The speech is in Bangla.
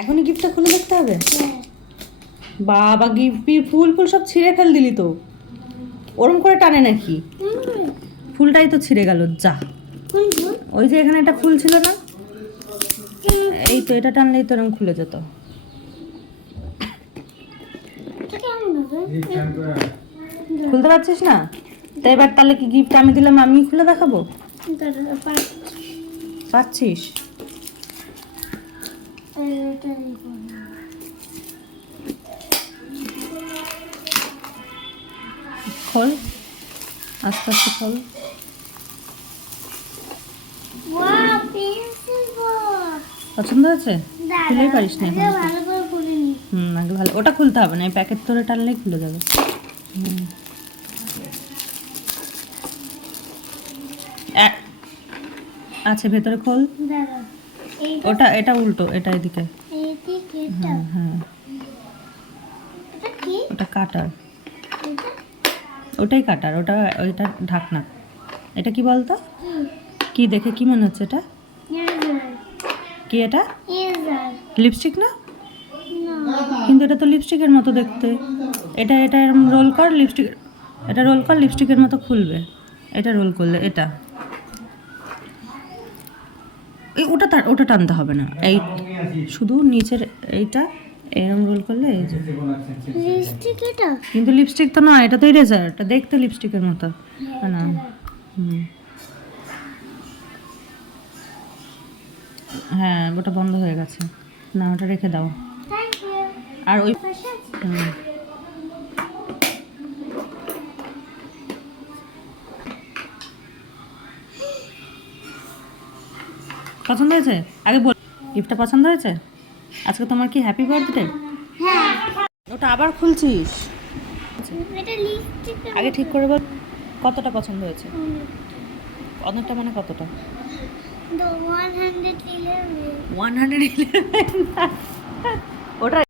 এখনই গিফটটা খুলে দেখতে হবে? বাবা, গিফট ফুল ফুল সব ছিঁড়ে ফেল দিলি তো। ওরম করে টানে নাকি? ফুলটাই তো ছিঁড়ে গেল যা। ওই যে এখানে একটা ফুল ছিল না, এই তো এটা টানলেই তো এরকম খুলে যেত। খুলতে পারছিস না? তো এবার তাহলে কি গিফট আমি দিলাম আমি খুলে দেখাবো? পাচ্ছিস? খোল, আস্তে আস্তে খোল। পছন্দ হয়েছে? খুলেই পারিস না এখন। আগে ভালো, ওটা খুলতে হবে না, এই প্যাকেট ধরে টানলেই খুলে যাবে। আচ্ছা, ভেতরে খোল। ওটা এটা উল্টো, এটা এদিকে। হ্যাঁ হ্যাঁ, ওটা কাটার, ওটাই কাটার, ওটা ওইটা ঢাকনা। এটা কি বলতো? কি দেখে কি মনে হচ্ছে এটা? কি এটা? লিপস্টিক না? কিন্তু এটা তো লিপস্টিকের মতো দেখতে। এটা এটা এরকম রোল কর, লিপস্টিক, এটা রোল কর, লিপস্টিকের মতো খুলবে। এটা রোল করলে এটা, এই ওটা টানতে হবে না, এই শুধু নিচের এইটা এরকম রোল করলে এই যে লিপস্টিক। এটা কিন্তু লিপস্টিক তো না, এটা তো ইরেজার, এটা দেখতে লিপস্টিকের মতো না। হ্যাঁ, ওটা বন্ধ হয়ে গেছে না, ওটা রেখে দাও। আর ওই পছন্দ হয়েছে? আগে বল, গিফটটা পছন্দ হয়েছে? আজকে তোমার কি হ্যাপি বার্থডে? ওটা আবার খুলছিস? আগে ঠিক করে বল, কতটা পছন্দ হয়েছে? অনেকটা মানে কতটা? 111 ওটা